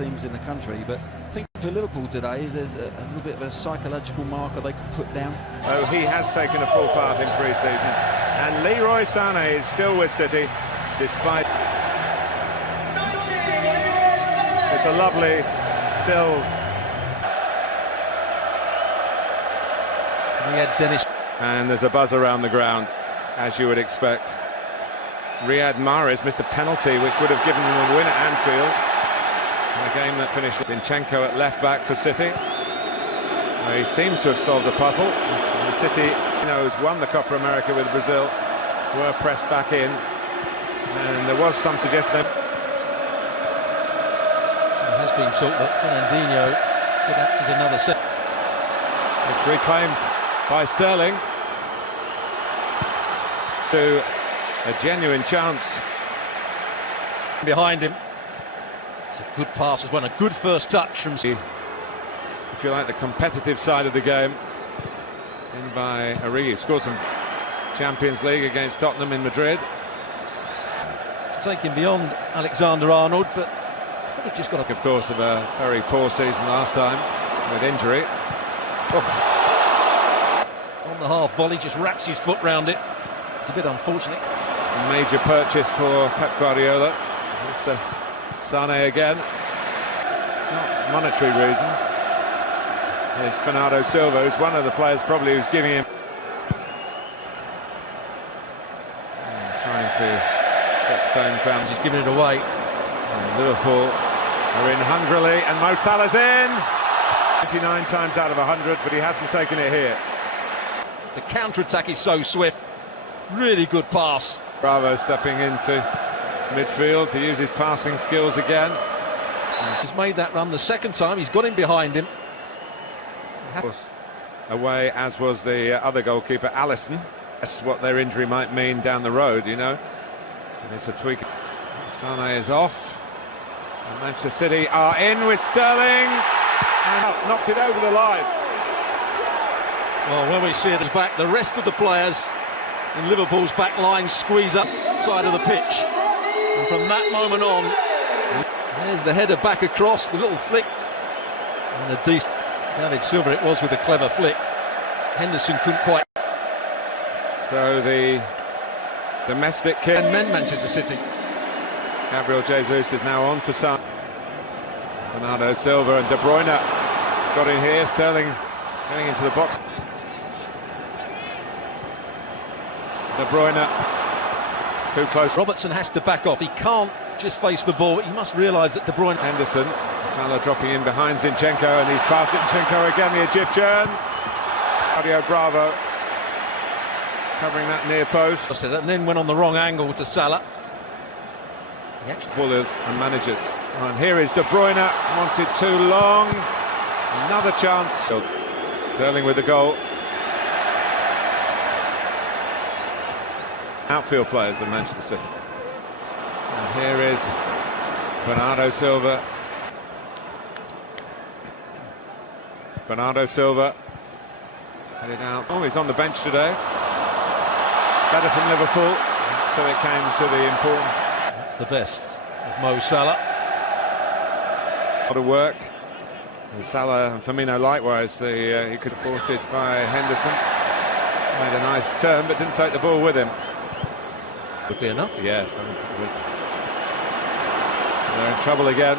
teams in the country, but I think for Liverpool today, there's a little bit of a psychological marker they could put down. Oh, he has taken a full part in pre-season, and Leroy Sané is still with City, despite... It's a lovely, still... We had Dennis. And there's a buzz around the ground, as you would expect. Riyad Mahrez missed a penalty, which would have given them a win at Anfield. A game that finished. Zinchenko at left-back for City. He seems to have solved the puzzle. And City, has won the Copa America with Brazil, were pressed back in. And there was some suggestion that... It has been talked that Fernandinho could act as another set. It's reclaimed by Sterling. To a genuine chance. Behind him. It's a good pass as well, a good first touch from... If you like, the competitive side of the game. In by Origi, scored some Champions League against Tottenham in Madrid. It's taken beyond Alexander-Arnold, but probably just got... Of course, of a very poor season last time with injury. Oh. On the half volley, just wraps his foot round it. It's a bit unfortunate. A major purchase for Pep Guardiola. It's Sané again. Not monetary reasons. It's Bernardo Silva, who's one of the players probably who's giving him... trying to get Stones round. He's giving it away. And Liverpool are in hungrily, and Mo Salah's in! 29 times out of 100, but he hasn't taken it here. The counter-attack is so swift. Really good pass. Bravo stepping into midfield to use his passing skills again. He's made that run the second time. He's got him behind him. Of course, away, as was the other goalkeeper, Alisson. That's what their injury might mean down the road, And it's a tweak. Sané is off. And Manchester City are in with Sterling. And knocked it over the line. Well, when we see it back, the rest of the players in Liverpool's back line squeeze up side of the pitch. And from that moment on, there's the header back across, the little flick. And a decent... David Silva it was with a clever flick. Henderson couldn't quite... So the domestic kid... And men Manchester City. Gabriel Jesus is now on for some. Bernardo Silva and De Bruyne has got in here. Sterling going into the box. De Bruyne too close. Robertson has to back off. He can't just face the ball. He must realise that De Bruyne... Henderson, Salah dropping in behind Zinchenko, and he's past Zinchenko again, the Egyptian. Claudio Bravo covering that near post. And then went on the wrong angle to Salah. Bullers and managers. And here is De Bruyne, wanted too long. Another chance. Sterling with the goal. Outfield players of Manchester City. And here is Bernardo Silva. Bernardo Silva headed out. Oh, he's on the bench today. Better from Liverpool. So it came to the important. That's the best of Mo Salah. A lot of work. And Salah and Firmino likewise. He could have ported by Henderson. Made a nice turn, but didn't take the ball with him. Would be enough. Yes, I think it would. They're in trouble again.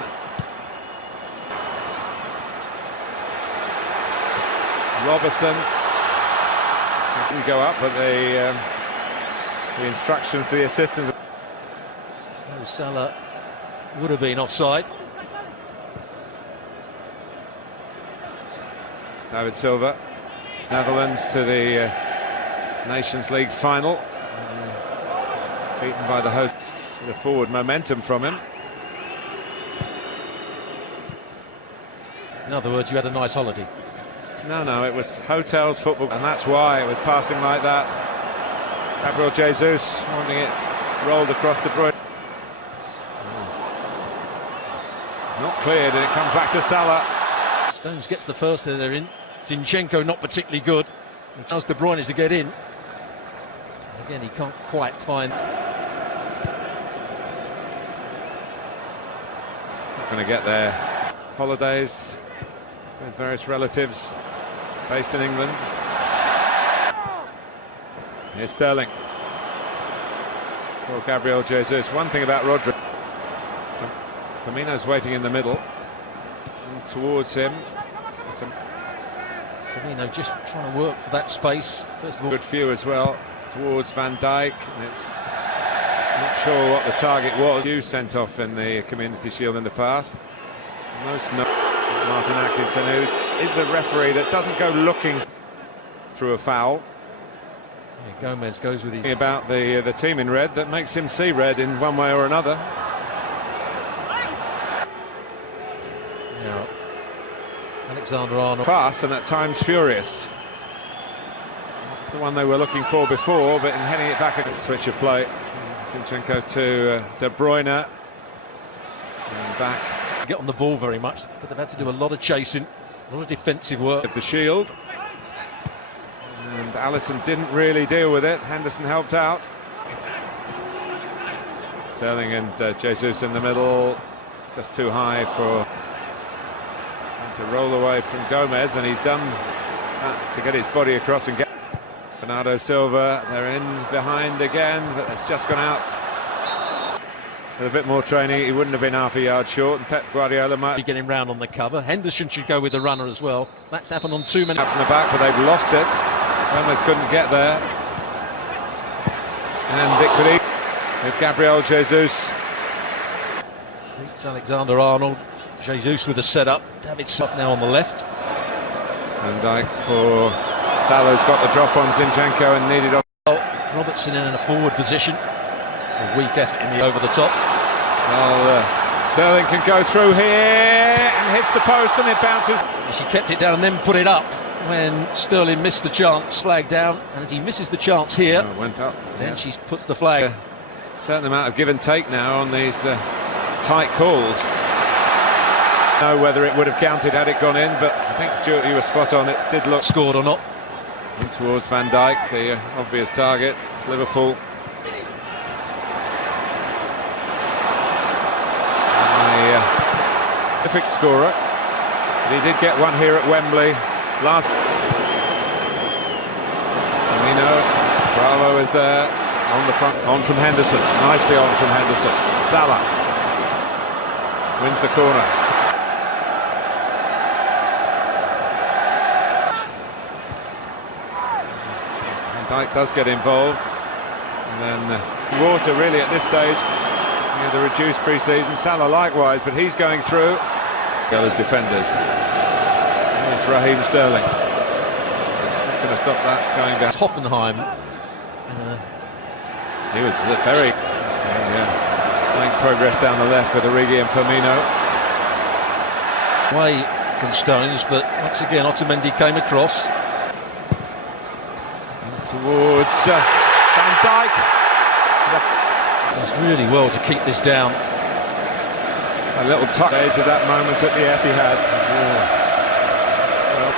Robertson didn't go up, but the instructions to the assistant. Mo Salah would have been offside. David Silva, Netherlands to the Nations League final. Beaten by the host. The forward momentum from him. In other words, you had a nice holiday. No, it was hotels, football, and that's why, with passing like that, Gabriel Jesus wanting it rolled across De Bruyne. Not cleared, and it comes back to Salah. Stones gets the first header in. Zinchenko not particularly good. And allows De Bruyne to get in. Again, he can't quite find... Not going to get there. holidays with various relatives based in England. Here's Sterling for Gabriel Jesus. One thing about Rodri, Firmino's waiting in the middle and towards him. Firmino just trying to work for that space. First of all, Good view as well towards Van Dijk. It's not sure what the target was. You sent off in the Community Shield in the past. Most know Martin Atkinson, who is a referee that doesn't go looking through a foul. yeah, Gomez goes with his... About the team in red that makes him see red in one way or another. Now, Alexander-Arnold. Fast and at times furious. That's the one they were looking for before, but in heading it back, a switch of play. Zinchenko to De Bruyne. And back. Get on the ball very much, but they've had to do a lot of chasing, a lot of defensive work. Of the shield. And Alisson didn't really deal with it. Henderson helped out. Sterling and Jesus in the middle. It's just too high for him to roll away from Gomez, and he's done that to get his body across and get Bernardo Silva. They're in behind again, but it's just gone out. With a bit more training, he wouldn't have been half a yard short, and Pep Guardiola might Be getting round on the cover. Henderson should go with the runner as well. That's happened on too many. out from the back, but they've lost it. Gomez couldn't get there. And Victory with Gabriel Jesus. It's Alexander-Arnold. Jesus with the setup. David Silva now on the left. Van Dijk for Salah's got the drop on Zinchenko and needed off. Robertson in a forward position. It's a weak effort in the over the top. Well, Sterling can go through here and hits the post, and it bounces. She kept it down and then put it up when Sterling missed the chance. Flag down, and as he misses the chance here, Oh, went up. then she puts the flag. Certain amount of give and take now on these tight calls. Know whether it would have counted had it gone in, but I think Stuart, you were spot on. It did look Scored or not. in towards Van Dijk, the obvious target. It's Liverpool. A terrific scorer. But he did get one here at Wembley last. Firmino, Bravo is there on the front. On from Henderson, nicely on from Henderson. Salah wins the corner. Van Dijk does get involved, and then Water really at this stage. The reduced pre-season. Salah likewise, but he's going through. The other defenders. It's Raheem Sterling. It's not going to stop that going down. Hoffenheim. He was very making progress down the left with Origi and Firmino. Away from Stones, but once again Otamendi came across. And towards Van Dijk. Does really well to keep this down. A little touch days of that moment at the Etihad. Well,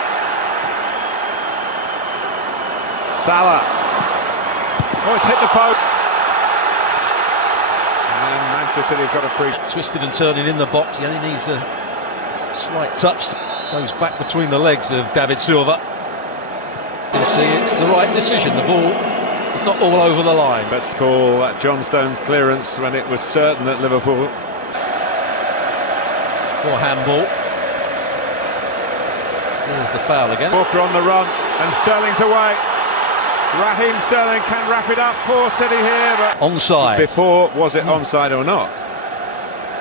Salah. Oh, it's hit the post. And Manchester City have got a free. Twisted and turning in the box. He only needs a slight touch. Goes back between the legs of David Silva. You see, it's the right decision. The ball is not all over the line. Let's call that John Stones clearance when it was certain that Liverpool. For handball. There's the foul again. Walker on the run, and Sterling's away. Raheem Sterling can wrap it up for City here, but onside. Before, was it onside or not?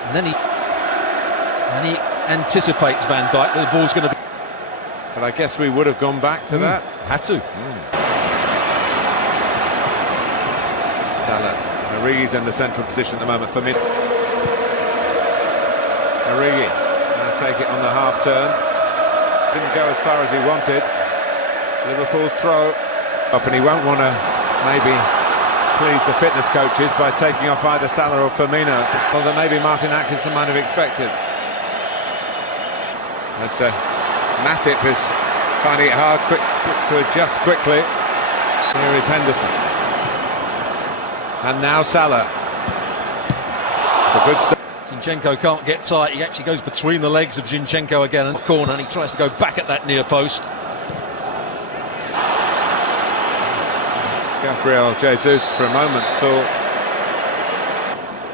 And then he anticipates Van Dijk that the ball's going to be. But I guess we would have gone back to that. Had to. Salah. Origi's in the central position at the moment for mid. Origi going to take it on the half turn. Didn't go as far as he wanted. Liverpool's throw up, and he won't want to maybe please the fitness coaches by taking off either Salah or Firmino, although maybe Martin Atkinson might have expected. That's Matip is finding it hard to adjust quickly. Here is Henderson. And now Salah. It's a good start. Zinchenko can't get tight. He actually goes between the legs of Zinchenko again in the corner, and he tries to go back at that near post. Gabriel Jesus for a moment thought,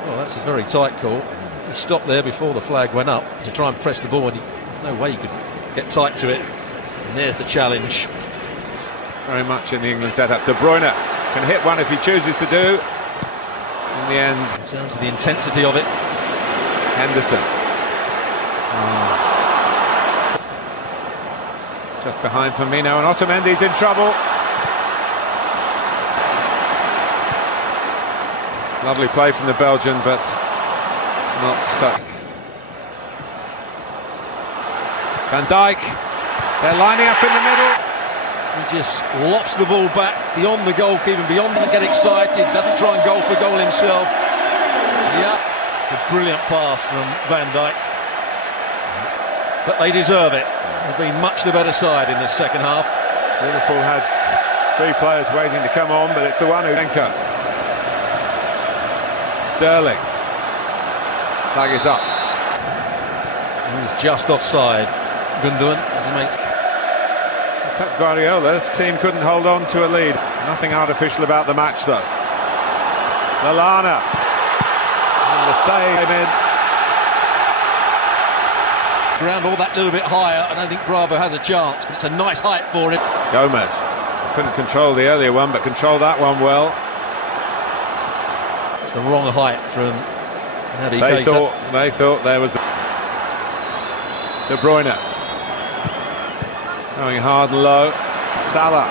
well, that's a very tight call. He stopped there before the flag went up to try and press the ball, and there's no way he could get tight to it. And there's the challenge. very much in the England setup. De Bruyne can hit one if he chooses to do. In the end, In terms of the intensity of it, Henderson. Just behind Firmino, and Otamendi's in trouble. Lovely play from the Belgian, but not such. Van Dijk, they're lining up in the middle. he just lofts the ball back beyond the goalkeeper, beyond, doesn't get excited, doesn't try and go for goal himself. Yeah, a brilliant pass from Van Dijk. But they deserve it. They've been much the better side in the second half. Liverpool had three players waiting to come on, but it's the one who anchor. Sterling. Flag is up. He's just offside, Gundogan, as he makes. Pep Guardiola's team couldn't hold on to a lead. Nothing artificial about the match, though. Lallana. And the save came in. Ground all that little bit higher. I don't think Bravo has a chance, but it's a nice height for him. Gomez couldn't control the earlier one, but controlled that one well. It's the wrong height from Naby They Keita. thought there was the De Bruyne going hard and low. Salah.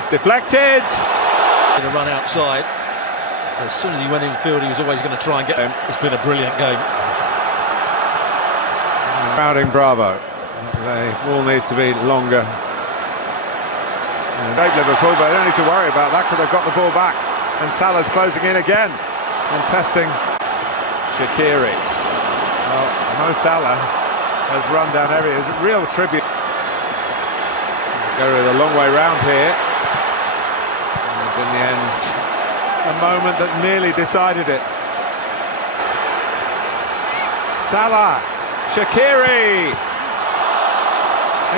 It's deflected. Going to run outside. So as soon as he went in field, he was always going to try and get him. It's been a brilliant game. Crowding Bravo. The ball needs to be longer. Great Liverpool, but they don't need to worry about that because they've got the ball back. And Salah's closing in again and testing Shaqiri. Well, Mo Salah has run down areas. Real tribute. Go a long way round here. And in the end, a moment that nearly decided it. Salah, Shaqiri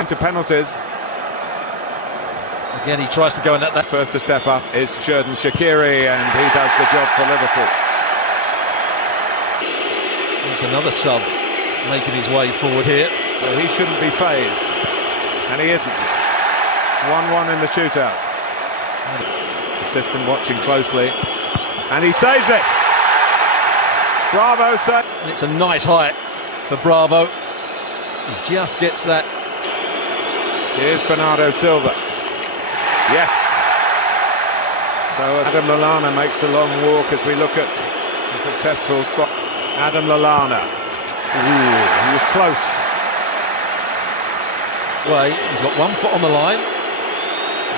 into penalties. Again, he tries to go in that. First to step up is Xherdan Shaqiri, and he does the job for Liverpool. There's another sub making his way forward here. Well, he shouldn't be phased, and he isn't. 1-1 in the shootout. Assistant watching closely, and he saves it. Bravo saves. It's a nice height for Bravo. He just gets that. Here's Bernardo Silva. Yes. So Adam Lallana makes a long walk as we look at the successful spot. Adam Lallana. Ooh, he was close. Well, he's got 1 foot on the line.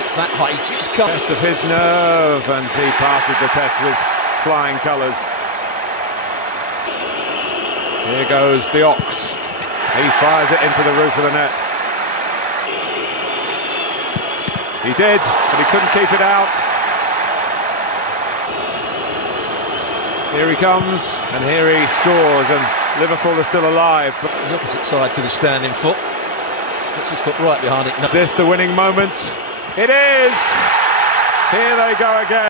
It's that height. He's come. Test of his nerve, and he passes the test with flying colours. Here goes the Ox. He fires it into the roof of the net. He did, but he couldn't keep it out. Here he comes, and here he scores, and Liverpool are still alive. The opposite side to the standing foot. Puts his foot right behind it. Is this the winning moment? It is! Here they go again.